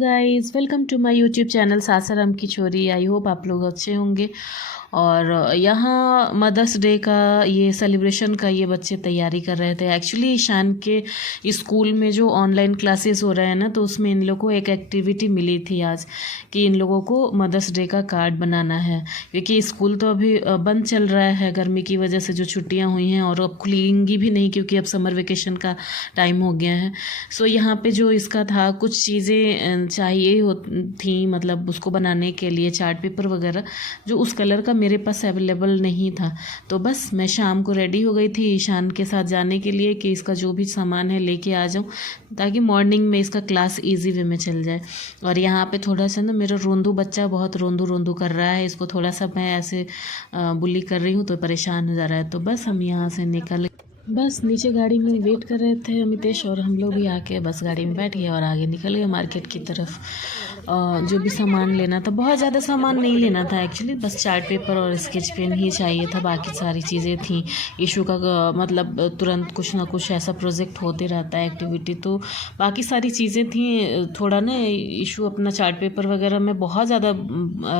Guys, welcome to my YouTube channel Sasaram की छोरी। I hope आप लोग अच्छे होंगे। और यहाँ मदर्स डे का ये सेलिब्रेशन का ये बच्चे तैयारी कर रहे थे। एक्चुअली ईशान के स्कूल में जो ऑनलाइन क्लासेस हो रहे हैं ना, तो उसमें इन लोगों को एक एक्टिविटी मिली थी आज कि इन लोगों को मदर्स डे का कार्ड बनाना है। क्योंकि स्कूल तो अभी बंद चल रहा है गर्मी की वजह से, जो छुट्टियाँ हुई हैं, और अब खुलेंगी भी नहीं क्योंकि अब समर वेकेशन का टाइम हो गया है। सो यहाँ पे जो इसका था, कुछ चीज़ें चाहिए थी, मतलब उसको बनाने के लिए चार्ट पेपर वगैरह, जो उस कलर का मेरे पास अवेलेबल नहीं था। तो बस मैं शाम को रेडी हो गई थी ईशान के साथ जाने के लिए कि इसका जो भी सामान है लेके आ जाऊँ, ताकि मॉर्निंग में इसका क्लास इजी वे में चल जाए। और यहाँ पे थोड़ा सा ना मेरा रोंदू बच्चा बहुत रोंदू रोंदू कर रहा है, इसको थोड़ा सा मैं ऐसे बुली कर रही हूँ तो परेशान हो जा रहा है। तो बस हम यहाँ से निकल, बस नीचे गाड़ी में वेट कर रहे थे अमितेश, और हम लोग भी आके बस गाड़ी में बैठ गए और आगे निकल गए मार्केट की तरफ। जो भी सामान लेना था, बहुत ज़्यादा सामान नहीं लेना था एक्चुअली, बस चार्ट पेपर और स्केच पेन ही चाहिए था। बाकी सारी चीज़ें थी। इशू का मतलब तुरंत कुछ ना कुछ ऐसा प्रोजेक्ट होते रहता है, एक्टिविटी, तो बाकी सारी चीज़ें थी। थोड़ा ना इशू अपना चार्ट पेपर वगैरह में बहुत ज़्यादा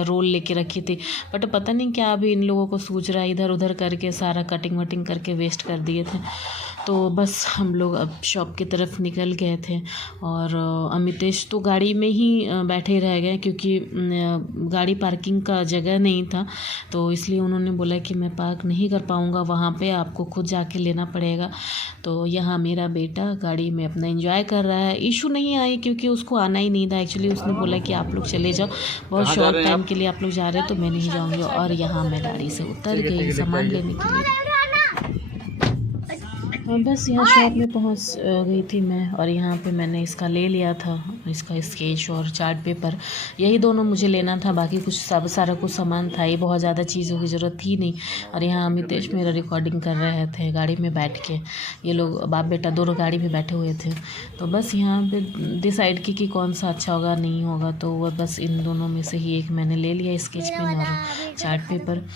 रोल लेके रखी थी, बट पता नहीं क्या अभी इन लोगों को सूझ रहा है, इधर उधर करके सारा कटिंग वटिंग करके वेस्ट कर दिए थे। तो बस हम लोग अब शॉप की तरफ निकल गए थे, और अमितेश तो गाड़ी में ही बैठे रह गए क्योंकि गाड़ी पार्किंग का जगह नहीं था। तो इसलिए उन्होंने बोला कि मैं पार्क नहीं कर पाऊँगा वहाँ पे, आपको खुद जाके लेना पड़ेगा। तो यहाँ मेरा बेटा गाड़ी में अपना एंजॉय कर रहा है। इशू नहीं आई क्योंकि उसको आना ही नहीं था एक्चुअली, उसने बोला कि आप लोग चले जाओ, बहुत शॉर्ट टाइम के लिए आप लोग जा रहे हो तो मैं नहीं जाऊँगी। और यहाँ मैं गाड़ी से उतर गई सामान लेने के लिए। बस यहाँ शॉप में पहुँच गई थी मैं, और यहाँ पे मैंने इसका ले लिया था, इसका स्केच और चार्ट पेपर, यही दोनों मुझे लेना था। बाकी कुछ सब सारा कुछ सामान था, ये बहुत ज़्यादा चीज़ों की ज़रूरत थी नहीं। और यहाँ अमितेश मेरा रिकॉर्डिंग कर रहे थे गाड़ी में बैठ के, ये लोग बाप बेटा दोनों गाड़ी में बैठे हुए थे। तो बस यहाँ पे डिसाइड की कि कौन सा अच्छा होगा नहीं होगा, तो वह बस इन दोनों में से ही एक मैंने ले लिया, स्केच पेन और चार्ट पेपर।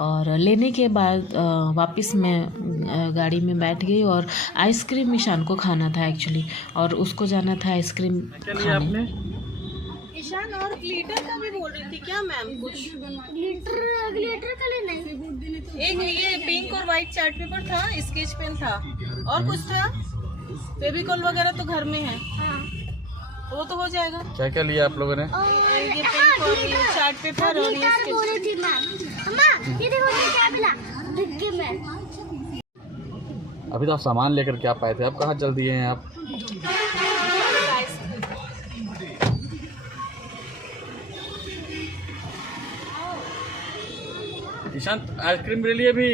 और लेने के बाद वापस मैं गाड़ी में बैठ गई, और आइसक्रीम ईशान को खाना था एक्चुअली, और उसको जाना था आइसक्रीम खाने। ईशान और ग्लिटर का भी बोल रही थी क्या मैम? कुछ ग्लिटर का लेना है। एक ये पिंक और वाइट चार्ट पेपर था, स्केच पेन था, और कुछ था, फेविकॉल वगैरह तो घर में है। वो तो हो जाएगा। क्या क्या लिया आप लोगों ने? ये पिंक और ये चार्ट पेपर और ये क्या मिला डिग्गी में। अभी तो आप सामान लेकर क्या पाए थे, आप कहाँ चल दिए हैं आप? ईशान आइसक्रीम ले लिए भी?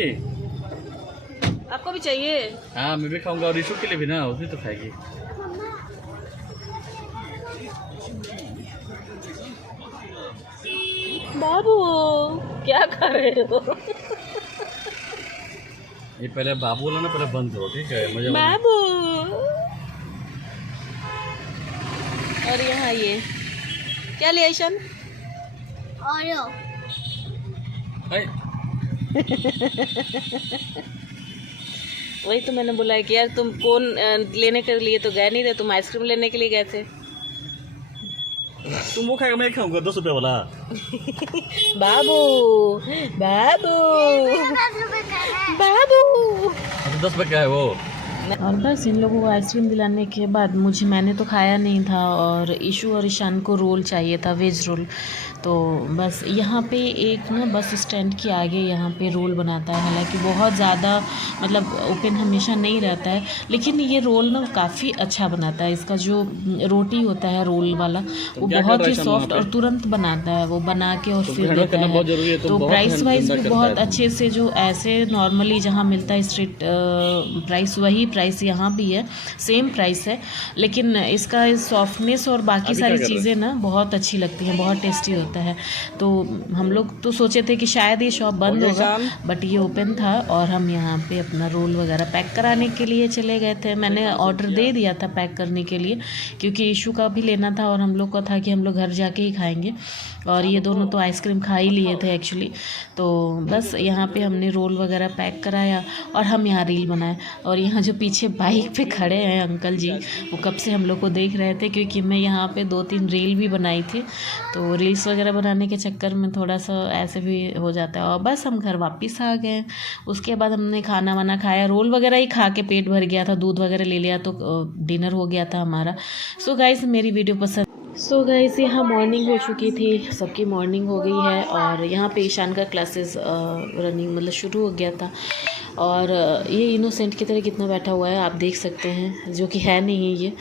आपको भी चाहिए? हाँ मैं भी खाऊंगा, और ईशू के लिए भी ना, उसने तो खाएगी। बाबू क्या कर रहे हो? ये पहले बाबू बोला ना, पहले बंद करो, ठीक है? मुझे बाबू। और यहाँ ये क्या लिया ईशान? ओरियो। वही तो मैंने बोला है कि यार तुम कौन लेने के लिए तो गए नहीं थे, तुम आइसक्रीम लेने के लिए गए थे। तुम वो खाएगा, मैं खाऊंगा 10 रुपये वाला। बाबू बाबू बाबू 10 रुपये क्या है वो? और बस इन लोगों को आइसक्रीम दिलाने के बाद मैंने तो खाया नहीं था, और ईशू और ईशान को रोल चाहिए था, वेज रोल। तो बस यहाँ पे एक ना बस स्टैंड के आगे यहाँ पे रोल बनाता है, हालांकि बहुत ज़्यादा मतलब ओपन हमेशा नहीं रहता है, लेकिन ये रोल ना काफ़ी अच्छा बनाता है। इसका जो रोटी होता है रोल वाला, वो बहुत ही सॉफ्ट और तुरंत बनाता है, वो बना के और फिर देता है। तो प्राइस वाइज भी बहुत अच्छे से, जो ऐसे नॉर्मली जहाँ मिलता है स्ट्रीट प्राइस, वही प्राइस यहाँ भी है, सेम प्राइस है, लेकिन इसका सॉफ्टनेस और बाकी सारी चीज़ें ना बहुत अच्छी लगती हैं, बहुत टेस्टी होती है। करता है। तो हम लोग तो सोचे थे कि शायद ये शॉप बंद होगा, बट ये ओपन था और हम यहाँ पे अपना रोल वगैरह पैक कराने के लिए चले गए थे। मैंने ऑर्डर दे दिया था पैक करने के लिए, क्योंकि इशू का भी लेना था और हम लोग का था कि हम लोग घर जाके ही खाएंगे। और ये दोनों तो आइसक्रीम खा ही लिए थे एक्चुअली। तो बस यहाँ पे हमने रोल वगैरह पैक कराया और हम यहाँ रील बनाए। और यहाँ जो पीछे बाइक पे खड़े हैं अंकल जी, वो कब से हम लोग को देख रहे थे, क्योंकि मैं यहाँ पे 2-3 रील भी बनाई थी। तो रील्स वगैरह बनाने के चक्कर में थोड़ा सा ऐसे भी हो जाता है। और बस हम घर वापस आ गए। उसके बाद हमने खाना वाना खाया, रोल वगैरह ही खा के पेट भर गया था, दूध वगैरह ले लिया तो डिनर हो गया था हमारा। सो गाइस, मेरी वीडियो पसंद। सो गाइस, यहाँ मॉर्निंग हो चुकी थी, सबकी मॉर्निंग हो गई है और यहाँ पे ईशान का क्लासेस रनिंग मतलब शुरू हो गया था। और ये इनोसेंट की तरह कितना बैठा हुआ है आप देख सकते हैं, जो कि है नहीं ये।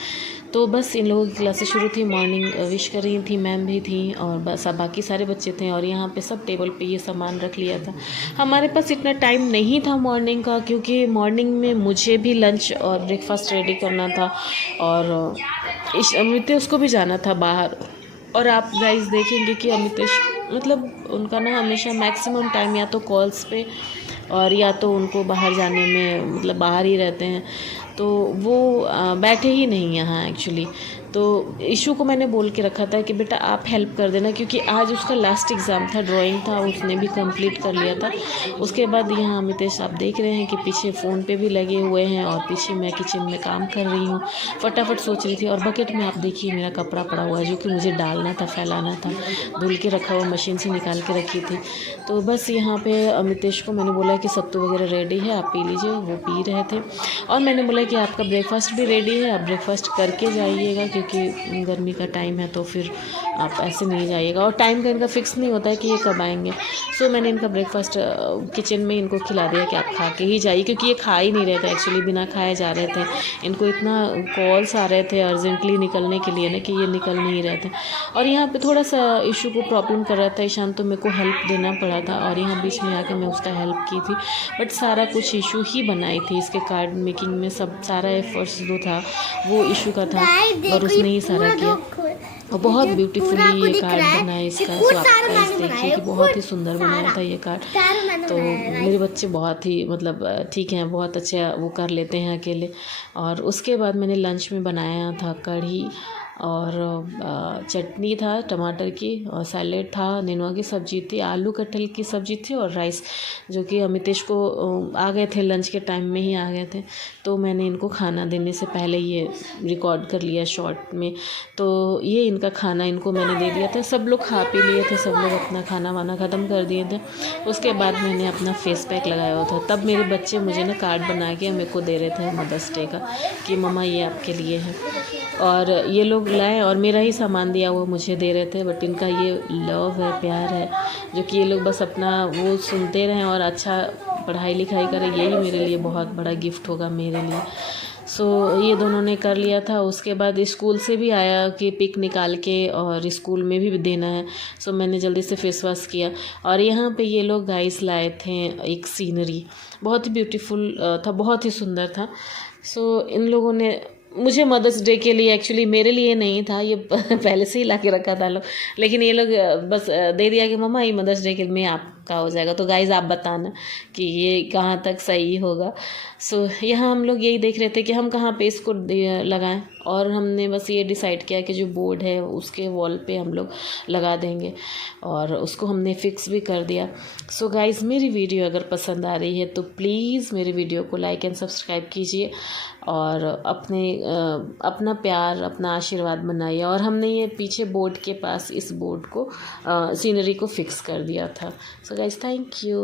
तो बस इन लोगों की क्लासेस शुरू थी, मॉर्निंग विश कर रही थी, मैम भी थी और बस बाकी सारे बच्चे थे। और यहाँ पे सब टेबल पे ये सामान रख लिया था। हमारे पास इतना टाइम नहीं था मॉर्निंग का, क्योंकि मॉर्निंग में मुझे भी लंच और ब्रेकफास्ट रेडी करना था और अमितेश को भी जाना था बाहर। और आप गाइस देखेंगे कि अमितेश मतलब उनका ना हमेशा मैक्सिमम टाइम या तो कॉल्स पे और या तो उनको बाहर जाने में मतलब बाहर ही रहते हैं। तो वो बैठे ही नहीं यहाँ एक्चुअली। तो इशू को मैंने बोल के रखा था कि बेटा आप हेल्प कर देना, क्योंकि आज उसका लास्ट एग्ज़ाम था, ड्राइंग था, उसने भी कंप्लीट कर लिया था। उसके बाद यहाँ अमितेश आप देख रहे हैं कि पीछे फ़ोन पे भी लगे हुए हैं और पीछे मैं किचन में काम कर रही हूँ, फटाफट सोच रही थी। और बकेट में आप देखिए मेरा कपड़ा पड़ा हुआ है, जो कि मुझे डालना था, फैलाना था, धुल के रखा हुआ, मशीन से निकाल के रखी थी। तो बस यहाँ पे अमितेश को मैंने बोला कि सत्तू वगैरह रेडी है, आप पी लीजिए। वो पी रहे थे और मैंने बोला कि आपका ब्रेकफास्ट भी रेडी है, आप ब्रेकफास्ट करके जाइएगा, क्योंकि गर्मी का टाइम है तो फिर आप ऐसे नहीं जाइएगा। और टाइम का इनका फिक्स नहीं होता है कि ये कब आएंगे। सो मैंने इनका ब्रेकफास्ट किचन में इनको खिला दिया कि आप खा के ही जाइए, क्योंकि ये खा ही नहीं रहे थे एक्चुअली, बिना खाए जा रहे थे। इनको इतना कॉल्स आ रहे थे अर्जेंटली निकलने के लिए ना कि ये निकल नहीं रहे थे। और यहाँ पे थोड़ा सा इशू को प्रॉब्लम कर रहा था ईशान, तो मेरे को हेल्प देना पड़ा था और यहाँ बीच में आके मैं उसका हेल्प की थी। बट सारा कुछ इशू ही बनाई थी, इसके कार्ड मेकिंग में सब सारा एफर्ट्स जो था वो इशू का था और उसने ही सारा किया। और बहुत ब्यूटीफुली ये कार्ड बनाया इसका। सो आप गाइस देखिए कि बहुत ही सुंदर बनाया था ये कार्ड। तो मेरे बच्चे बहुत ही मतलब ठीक हैं, बहुत अच्छे वो कर लेते हैं अकेले। और उसके बाद मैंने लंच में बनाया था कढ़ी और चटनी था टमाटर की, और सैलेड था, नेनुआ की सब्ज़ी थी, आलू कटहल की सब्ज़ी थी और राइस, जो कि अमितेश को आ गए थे लंच के टाइम में ही आ गए थे। तो मैंने इनको खाना देने से पहले ये रिकॉर्ड कर लिया शॉर्ट में। तो ये इनका खाना इनको मैंने दे दिया था। सब लोग खा पी लिए थे, सब लोग अपना खाना वाना ख़त्म कर दिए थे। उसके बाद मैंने अपना फेस पैक लगाया हुआ था। तब मेरे बच्चे मुझे ना कार्ड बना के मेरे को दे रहे थे मदर्स डे का, कि मम्मा ये आपके लिए है। और ये लोग लाए और मेरा ही सामान दिया हुआ मुझे दे रहे थे। बट इनका ये लव है, प्यार है, जो कि ये लोग बस अपना वो सुनते रहें और अच्छा पढ़ाई लिखाई करें, यही मेरे लिए बहुत बड़ा गिफ्ट होगा मेरे लिए। सो ये दोनों ने कर लिया था। उसके बाद स्कूल से भी आया कि पिक निकाल के और स्कूल में भी देना है। सो मैंने जल्दी से फेस वॉश किया। और यहाँ पे ये लोग गाइस लाए थे एक सीनरी, बहुत ही ब्यूटीफुल था, बहुत ही सुंदर था। सो इन लोगों ने मुझे मदर्स डे के लिए, एक्चुअली मेरे लिए नहीं था, ये पहले से ही ला के रखा था लोग, लेकिन ये लोग बस दे दिया कि मम्मा ये मदर्स डे के लिए आपका हो जाएगा। तो गाइज़ आप बताना कि ये कहाँ तक सही होगा। सो यहाँ हम लोग यही देख रहे थे कि हम कहाँ पे इसको लगाएं, और हमने बस ये डिसाइड किया कि जो बोर्ड है उसके वॉल पे हम लोग लगा देंगे और उसको हमने फिक्स भी कर दिया। सो गाइज़ मेरी वीडियो अगर पसंद आ रही है तो प्लीज़ मेरी वीडियो को लाइक एंड सब्सक्राइब कीजिए और अपना प्यार, अपना आशीर्वाद बनाइए। और हमने ये पीछे बोर्ड के पास इस बोर्ड को सीनरी को फिक्स कर दिया था। So guys thank you.